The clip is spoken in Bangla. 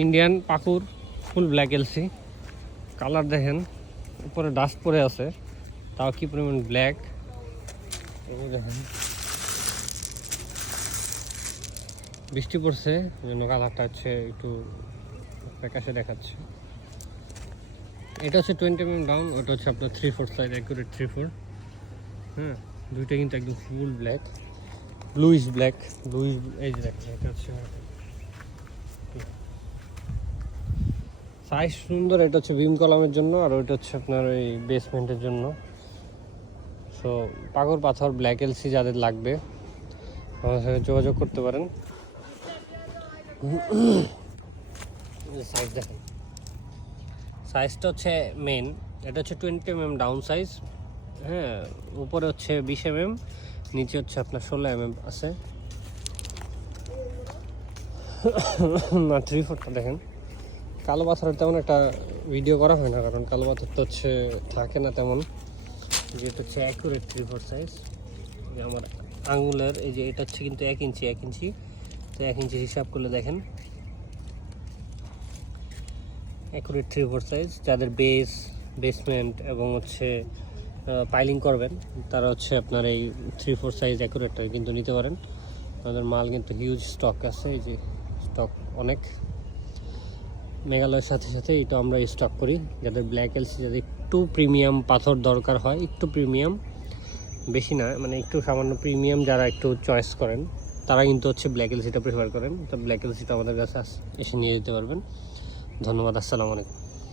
ইন্ডিয়ান পাকুর ফুল ব্ল্যাক এলসি। কালার দেখেন, উপরে ডাস্ট পরে আছে, তাও কি পরিমাণ ব্ল্যাক। এগুলো দেখেন, বৃষ্টি পড়ছে জন্য কালারটা হচ্ছে একটু প্যাকাশে দেখাচ্ছে। এটা হচ্ছে 20 mm ডাউন, ওটা হচ্ছে আপনার 3/4 সাইজ, অ্যাকুরেট 3/4। হ্যাঁ, দুইটা কিন্তু একদম full black, bluish black, bluish. এই যে দেখেন, এটা হচ্ছে সাইজ সুন্দর। এটা হচ্ছে বিম কলামের জন্য, আর ওইটা হচ্ছে আপনার ওই বেসমেন্টের জন্য। সো পাগর পাথর ব্ল্যাক এলসি যাদের লাগবে আমার সাথে যোগাযোগ করতে পারেন। সাইজ দেখেন, সাইজটা হচ্ছে মেন, এটা হচ্ছে 20 mm ডাউন সাইজ। হ্যাঁ, উপরে হচ্ছে 20 mm, নিচে হচ্ছে আপনার 16 mm আছে। না 3/4টা দেখেন। কালো পাথরের তেমন একটা ভিডিও করা হয় না, কারণ কালো পাথর তো হচ্ছে থাকে না তেমন, যেটা হচ্ছে অ্যাকুরেট 3/4 সাইজ। আমার আঙুলের এই যে এটা হচ্ছে কিন্তু 1 ইঞ্চি 1 ইঞ্চি, তো 1 ইঞ্চি হিসাব করলে দেখেন অ্যাকুরেট 3/4 সাইজ। যাদের বেসমেন্ট এবং হচ্ছে পাইলিং করবেন, তারা হচ্ছে আপনার এই 3/4 সাইজ অ্যাকুরেটটা কিন্তু নিতে পারেন। আমাদের মাল কিন্তু হিউজ স্টক আছে, এই যে স্টক অনেক। মেঘালয়ের সাথে সাথে এটা আমরা স্টক করি। যাদের ব্ল্যাক এলসি, যাদের একটু প্রিমিয়াম পাথর দরকার হয়, একটু প্রিমিয়াম, বেশি না, মানে একটু সামান্য প্রিমিয়াম যারা একটু চয়েস করেন, তারা কিন্তু হচ্ছে ব্ল্যাক এলসিটা প্রেফার করেন। তো ব্ল্যাক এলসিটা আমাদের কাছে এসে নিয়ে যেতে পারবেন। ধন্যবাদ, আসসালামু আলাইকুম।